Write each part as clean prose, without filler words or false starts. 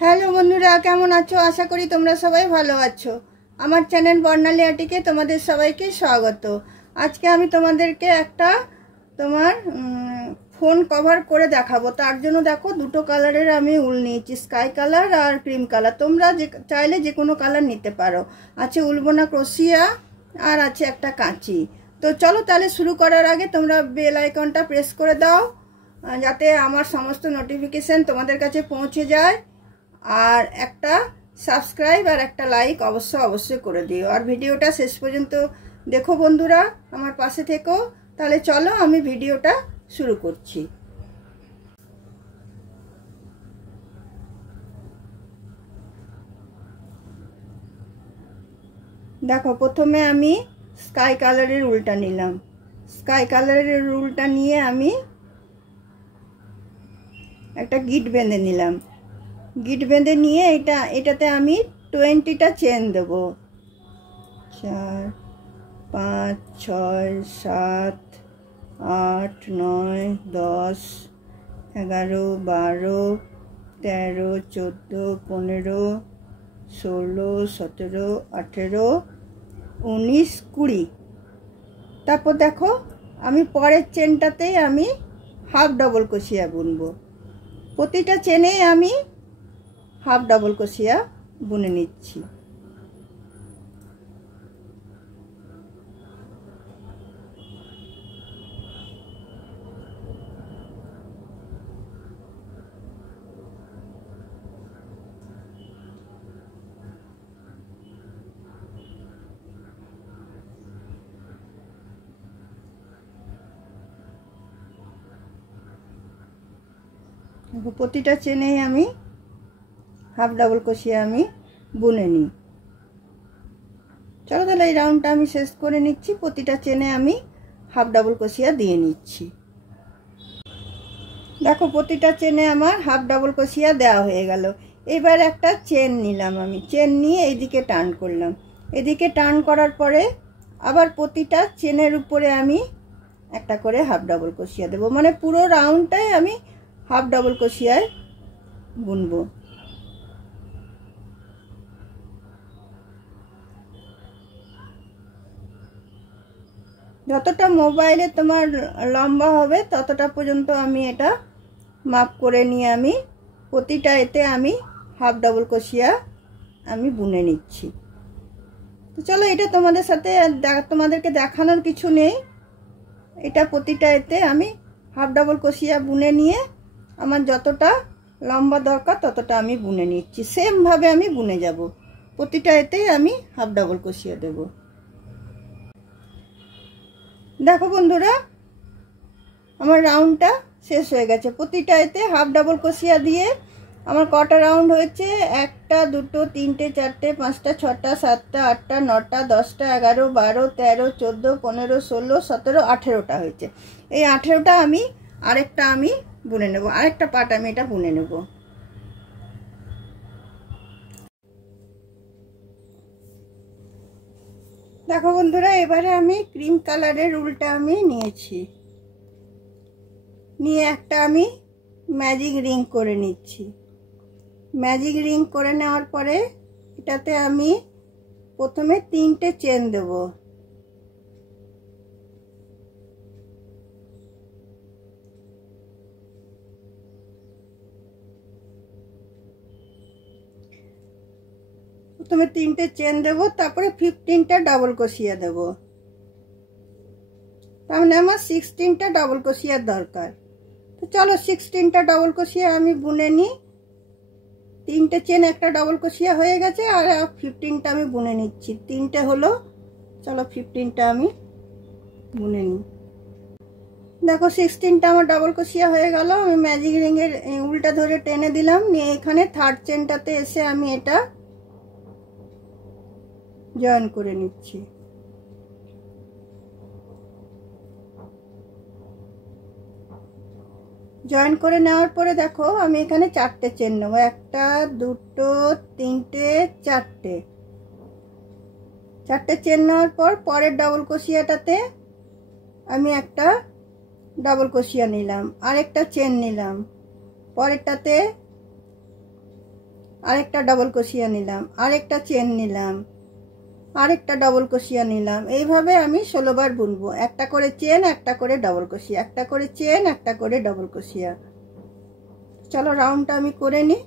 Hello বন্ধুরা, কেমন আছো? আশা করি তোমরা সবাই ভালো আছো। আমার চ্যানেল বর্ণালী আর্টিকে তোমাদের সবাইকে স্বাগত। আজকে আমি তোমাদেরকে একটা তোমার ফোন কভার করে দেখাবো। তার জন্য দেখো দুটো কালারের আমি উল নিয়েছি, স্কাই কালার আর ক্রিম কালার। তোমরা চাইলে যে কোনো কালার নিতে পারো। আছে উলবোনা ক্রোশিয়া আর আছে একটা কাঁচি। তো চলো তাহলে শুরু করার আগে তোমরা বেল আইকনটা প্রেস করে দাও, যাতে আমার সমস্ত নোটিফিকেশন তোমাদের কাছে পৌঁছে যায়। আর একটা সাবস্ক্রাইব আর একটা লাইক অবশ্যই করে দিও। আর ভিডিওটা শেষ পর্যন্ত দেখো বন্ধুরা, আমার পাশে থেকো। তাহলে চলো আমি ভিডিওটা শুরু করছি। দেখো, প্রথমে আমি স্কাই কালারের উলটা নিলাম। স্কাই কালারের উলটা নিয়ে আমি একটা গিট বেঁধে নিলাম। গিট বেঁধে নিয়ে এটাতে আমি 20টা চেন দেব। 4 5 6 7 8 9 10 11 12 13 14 15 16 17 18 19 20। তারপর দেখো, আমি পরের চেনটাতেই আমি হাফ ডাবল ক্রোশিয়া বুনবো। প্রতিটা চেনেই আমি হাফ ডাবল ক্রোশিয়া বুনে নিচ্ছি। প্রতিটা চেনেই আমি হাফ ডাবল ক্রোশিয়া আমি বুনে নিই। চলো তাহলে এই রাউন্ডটা আমি শেষ করে নিচ্ছি। প্রতিটা চেনে আমি হাফ ডাবল ক্রোশিয়া দিয়ে নিচ্ছি। দেখো, প্রতিটা চেনে আমার হাফ ডাবল ক্রোশিয়া দেওয়া হয়ে গেল। এবার একটা চেন নিলাম। আমি চেন নিয়ে এইদিকে টার্ন করলাম। এদিকে টার্ন করার পরে আবার প্রতিটা চেনের উপরে আমি একটা করে হাফ ডাবল ক্রোশিয়া দেবো। মানে পুরো রাউন্ডটাই আমি হাফ ডাবল ক্রোশিয়ায় বুনবো। যতটা মোবাইলে তোমার লম্বা হবে ততটা পর্যন্ত আমি এটা মাপ করে নিয়ে আমি প্রতিটা এতে আমি হাফ ডাবল ক্রোশিয়া আমি বুনে নিচ্ছি। তো চলো, এটা তোমাদেরকে দেখানোর কিছু নেই। এটা প্রতিটা এতে আমি হাফ ডাবল ক্রোশিয়া বুনে নিয়ে আমার যতটা লম্বা দরকার ততটা আমি বুনে নিচ্ছি। সেমভাবে আমি বুনে যাব। প্রতিটা এতেই আমি হাফ ডাবল ক্রোশিয়া দেব। দেখো বন্ধুরা, আমার রাউন্ডটা শেষ হয়ে গেছে। প্রতিটা এতে হাফ ডাবল ক্রোশিয়া দিয়ে আমার কটা রাউন্ড হয়েছে? 1টা 2টো 3টে 4টে 5টা 6টা 7টা 8টা 9টা 10টা 11 12 13 14 15 16 17 18টা হয়েছে। এই 18টা আমি আরেকটা আমি বুনে নেব। আরেকটা পার্ট আমি এটা বুনে নেব। দেখো বন্ধুরা, এবারে আমি ক্রিম কালারের উলটা আমি নিয়েছি। নিয়ে একটা আমি ম্যাজিক রিং করে নিচ্ছি। ম্যাজিক রিং করে নেওয়ার পরে এটাতে আমি প্রথমে 3টে চেন দেব। প্রথমে 3টে চেন দেব, তারপরে 15টা ডাবল ক্রোশিয়া দেব। তার মানে আমার 16টা ডাবল ক্রোশিয়ার দরকার। তো চলো 16টা ডাবল ক্রোশিয়া আমি বুনে নিই। 3টে চেন একটা ডাবল ক্রোশিয়া হয়ে গেছে, আর 15টা আমি বুনে নিচ্ছি। 3টে হলো, চলো 15টা আমি বুনে নিই। দেখো, 16টা আমার ডাবল ক্রোশিয়া হয়ে গেল। আমি ম্যাজিক রিংয়ের উল্টা ধরে টেনে দিলাম। নিয়ে এখানে থার্ড চেনটাতে এসে আমি এটা জয়েন করে নিচ্ছি। জয়েন করে নেওয়ার পরে দেখো, আমি এখানে 4টে চেন নেব। 1টা 2টো 3টে 4টে। 4টে চেন নেওয়ার পর পরের ডাবল ক্রোশিয়াটাতে আমি একটা ডাবল ক্রোশিয়া নিলাম, আরেকটা চেন নিলাম। পরেরটাতে আরেকটা ডবল ক্রোশিয়া নিলাম, আরেকটা চেন নিলাম, আরেকটা ডবল ক্রোশিয়া নিলাম। এইভাবে আমি 16 বার বুনবো। একটা করে চেন, একটা করে ডবল ক্রোশিয়া, একটা করে চেন, একটা করে ডবল ক্রোশিয়া। চলো রাউন্ডটা আমি করে নিই।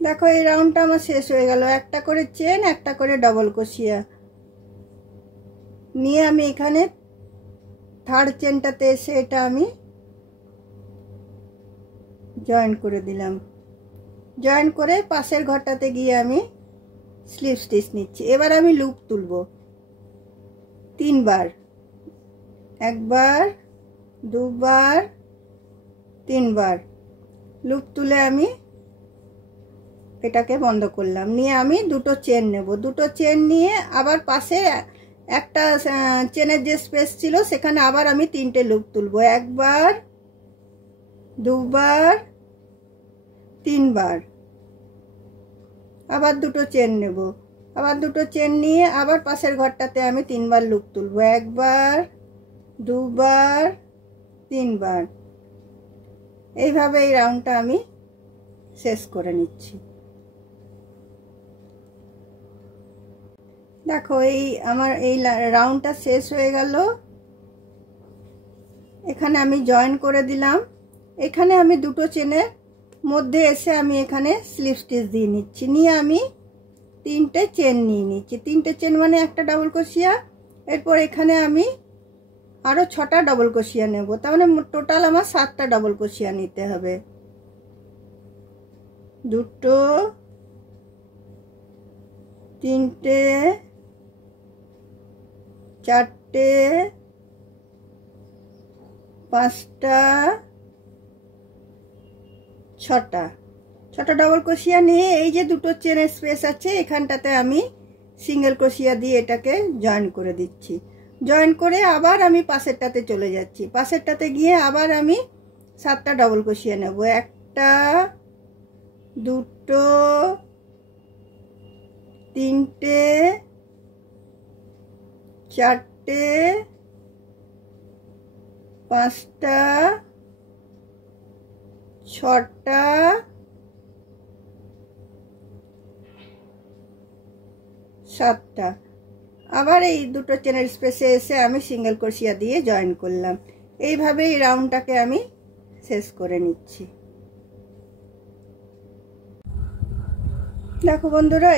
দেখো এই রাউন্ডটা আমার শেষ হয়ে গেল। একটা করে চেন, একটা করে ডবল ক্রোশিয়া নিয়ে আমি এখানে থার্ড চেনটাতে এসে এটা আমি জয়েন করে দিলাম। জয়েন করে পাশের ঘরটাতে গিয়ে আমি স্লিপ স্টিচ নিচ্ছি। এবার আমি লুপ তুলব 3 বার, একবার, দুবার, 3 বার লুপ তুলে আমি এটাকে বন্ধ করলাম। নিয়ে আমি দুটো চেন নেব। দুটো চেন নিয়ে আবার পাশে একটা চেনের যে স্পেস ছিল সেখানে আবার আমি 3টে লুপ তুলব। একবার, দুবার, 3 বার। আবার দুটো চেন নেব। আবার দুটো চেন নিয়ে আবার পাশের ঘরটাতে আমি 3 বার লুপ তুলব। একবার, দুবার, 3 বার। এইভাবে এই রাউন্ডটা আমি শেষ করে নিচ্ছি। দেখো এই আমার এই রাউন্ডটা শেষ হয়ে গেল। এখানে আমি জয়েন করে দিলাম। এখানে আমি দুটো চেনের মধ্যে এসে আমি এখানে স্লিপ স্টিচ দিয়ে নিচ্ছি। নিয়ে আমি 3টে চেন নিয়ে নিচ্ছি। 3টে চেন মানে একটা ডবল ক্রোশিয়া। এরপর এখানে আমি আরও 6টা ডবল ক্রোশিয়া নেব। তার মানে টোটাল আমার 7টা ডবল ক্রোশিয়া নিতে হবে। দুটো, 3টে, 4টে, 5টা, 6টা ডবল ক্রোশিয়া নিয়ে এই যে দুটো চেনের স্পেস আছে এখানটাতে আমি সিঙ্গেল ক্রোশিয়া দিয়ে এটাকে জয়েন করে দিচ্ছি। জয়েন করে আবার আমি পাশেরটাতে চলে যাচ্ছি। পাশেরটাতে গিয়ে আবার আমি 7টা ডবল ক্রোশিয়া নেব। একটা, দুটো, 3টে, 4টে, 5টা, 6টা, 7টা। আবার এই দুটো চেনের স্পেসে এসে আমি সিঙ্গেল ক্রোশিয়া দিয়ে জয়েন করলাম। এইভাবে এই রাউন্ডটাকে আমি শেষ করে নিচ্ছি। দেখো বন্ধুরা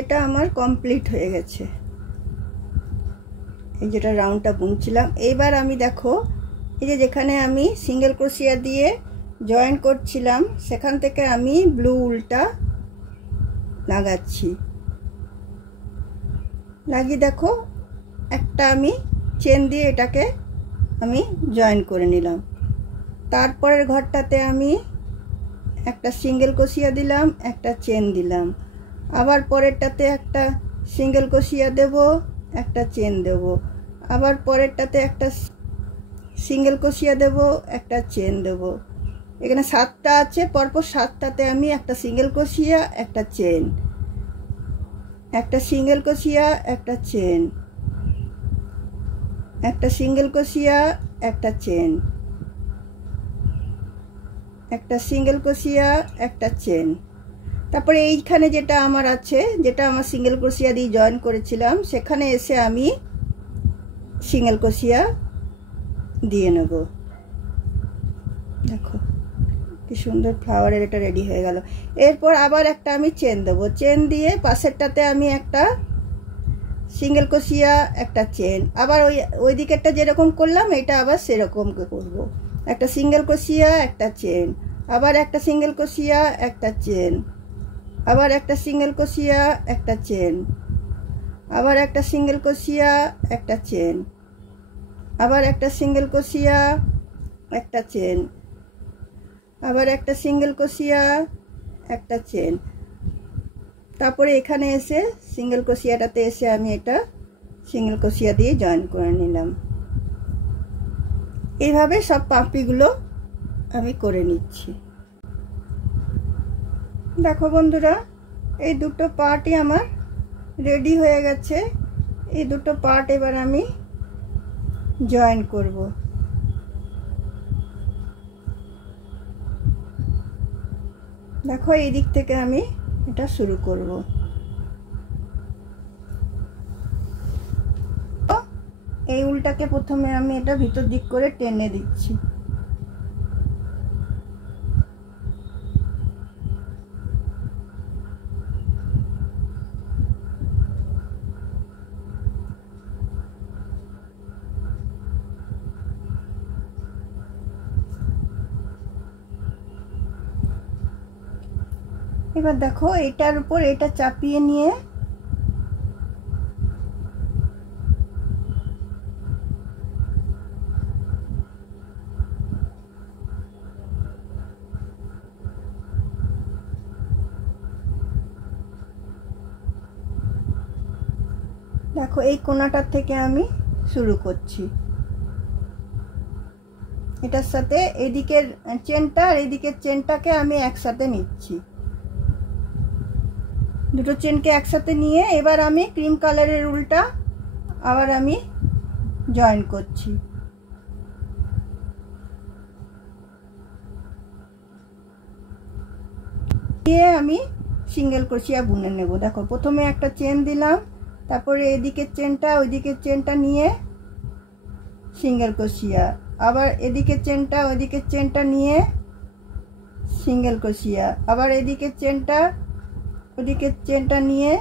এটা আমার কমপ্লিট হয়ে গেছে। এই যেটা রাউন্ডটা বুনছিলাম এইবার আমি দেখো এই যে যেখানে আমি সিঙ্গেল ক্রোশিয়া দিয়ে জয়েন করছিলাম সেখান থেকে আমি ব্লু উলটা লাগাচ্ছি। লাগিয়ে দেখো একটা আমি চেন দিয়ে এটাকে আমি জয়েন করে নিলাম। তারপরের ঘরটাতে আমি একটা সিঙ্গেল ক্রোশিয়া দিলাম, একটা চেন দিলাম। আবার পরেরটাতে একটা সিঙ্গেল ক্রোশিয়া দেব, একটা চেন দেব। আবার পরেরটাতে একটা সিঙ্গেল ক্রোশিয়া দেব, একটা চেন দেব। এখানে 7টা আছে, পরপর 7টাতে আমি একটা সিঙ্গেল ক্রোশিয়া, একটা চেন, একটা সিঙ্গেল ক্রোশিয়া, একটা চেন, একটা সিঙ্গেল ক্রোশিয়া, একটা চেন, একটা সিঙ্গেল ক্রোশিয়া, একটা চেন। তারপরে এইখানে যেটা আমার আছে, যেটা আমার সিঙ্গেল ক্রোশিয়া দিয়ে জয়েন করেছিলাম সেখানে এসে আমি সিঙ্গেল ক্রোশিয়া দিয়ে নেব। দেখো কি সুন্দর ফ্লাওয়ারের এটা রেডি হয়ে গেল। এরপর আবার একটা আমি চেন দেবো। চেন দিয়ে পাশেরটাতে আমি একটা সিঙ্গেল ক্রোশিয়া, একটা চেন। আবার ওই দিকেরটা যেরকম করলাম এটা আবার সেরকম করব। একটা সিঙ্গেল ক্রোশিয়া, একটা চেন, আবার একটা সিঙ্গেল ক্রোশিয়া, একটা চেন, আবার একটা সিঙ্গেল ক্রোশিয়া, একটা চেন, আবার একটা সিঙ্গেল ক্রোশিয়া, একটা চেন, আবার একটা সিঙ্গেল ক্রোশিয়া, একটা চেন, আবার একটা সিঙ্গেল ক্রোশিয়া, একটা চেন। তারপরে এখানে এসে সিঙ্গেল ক্রোশিয়াটাতে এসে আমি এটা সিঙ্গেল ক্রোশিয়া দিয়ে জয়েন করে নিলাম। এইভাবে সব পাপড়িগুলো আমি করে নিচ্ছি। দেখো বন্ধুরা এই দুটো পার্টই আমার রেডি হয়ে গেছে। এই দুটো পার্ট এবার আমি জয়েন করব। দেখো এই দিক থেকে আমি এটা শুরু করব। এই উলটাকে প্রথমে আমি এটা ভিতর দিক করে টেনে দিচ্ছি। এবার দেখো এটার উপর এটা চাপিয়ে নিয়ে দেখো এই কোণাটার থেকে আমি শুরু করছি। এটার সাথে এদিকের চেনটা আর এদিকের চেনটাকে আমি একসাথে নিচ্ছি। দুটো চেনকে একসাথে নিয়ে এবার আমি ক্রিম কালারের উলটা আবার আমি জয়েন করছি। দিয়ে আমি সিঙ্গেল ক্রোশিয়া বুনে নেব। দেখো প্রথমে একটা চেন দিলাম, তারপরে এদিকের চেনটা ওইদিকের চেনটা নিয়ে সিঙ্গেল ক্রোশিয়া, আবার এদিকের চেনটা ওইদিকের চেনটা নিয়ে সিঙ্গেল ক্রোশিয়া, আবার এদিকের চেনটা ওদিকের চেনটা নিয়ে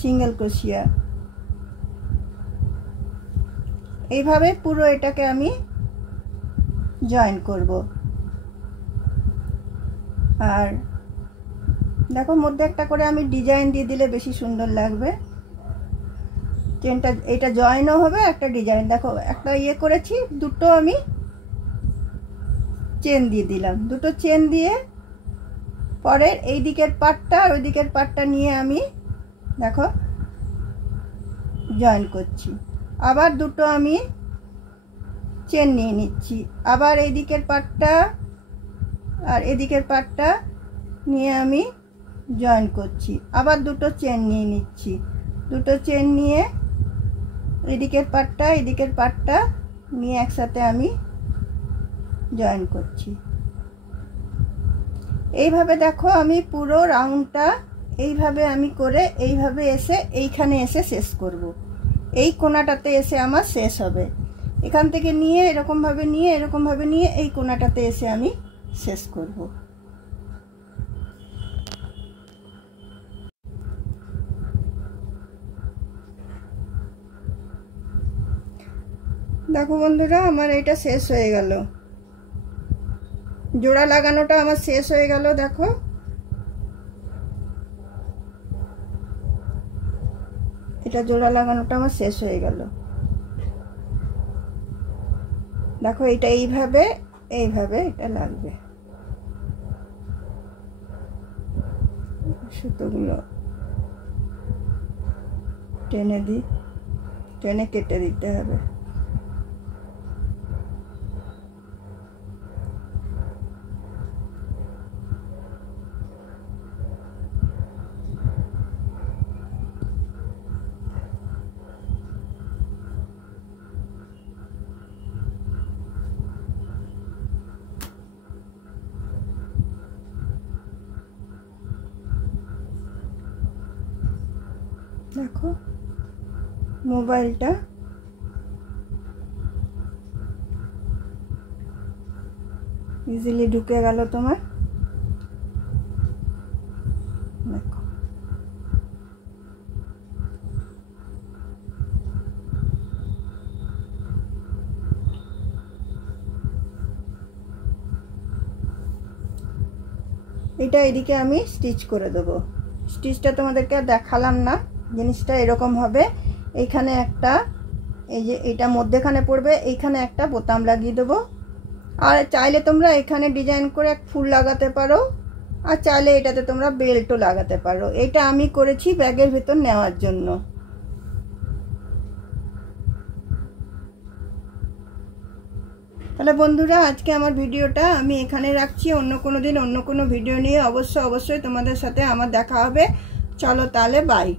সিঙ্গেল ক্রোশিয়া। এইভাবে পুরো এটাকে আমি জয়েন করব। আর দেখো মধ্যে একটা করে আমি ডিজাইন দিয়ে দিলে বেশি সুন্দর লাগবে। চেনটা এটা জয়েনও হবে, একটা ডিজাইন। দেখো একটা ইয়ে করেছি, দুটো আমি চেন দিয়ে দিলাম। দুটো চেন দিয়ে পরের এই দিকের পাটটা আর ওই দিকের পাটটা নিয়ে আমি দেখো জয়েন করছি। আবার দুটো আমি চেন নিয়ে নিচ্ছি, আবার এই দিকের পাটটা আর এদিকের পাটটা নিয়ে আমি জয়েন করছি। আবার দুটো চেন নিয়ে নিচ্ছি, দুটো চেন নিয়ে এদিকের পাটটা নিয়ে একসাথে আমি জয়েন করছি। এইভাবে দেখো আমি পুরো রাউন্ডটা এইভাবে আমি করে এইভাবে এসে এইখানে এসে শেষ করব। এই কোণাটাতে এসে আমার শেষ হবে। এখান থেকে নিয়ে এরকমভাবে নিয়ে এই কোণাটাতে এসে আমি শেষ করব। দেখো বন্ধুরা আমার এটা শেষ হয়ে গেল, জোড়া লাগানোটা আমার শেষ হয়ে গেল। দেখো এটা জোড়া লাগানোটা আমার শেষ হয়ে গেল। দেখো এটা এইভাবে এটা লাগবে। সুতোগুলো টেনে কেটে দিতে হবে। দেখো মোবাইলটা ইজিলি ঢুকে গেল তোমার। দেখো এটা এদিকে আমি স্টিচ করে দেবো। স্টিচটা তোমাদেরকে দেখালাম না, জিনিসটা এরকম হবে। এইখানে একটা, এই যে এটা মধ্যেখানে পড়বে, এইখানে একটা বোতাম লাগিয়ে দেবো। আর চাইলে তোমরা এখানে ডিজাইন করে এক ফুল লাগাতে পারো, আর চাইলে এটাতে তোমরা বেল্টও লাগাতে পারো। এটা আমি করেছি ব্যাগের ভেতর নেওয়ার জন্য। তাহলে বন্ধুরা আজকে আমার ভিডিওটা আমি এখানে রাখছি। অন্য কোনো দিন অন্য কোনো ভিডিও নিয়ে অবশ্যই তোমাদের সাথে আমার দেখা হবে। চলো তাহলে বাই।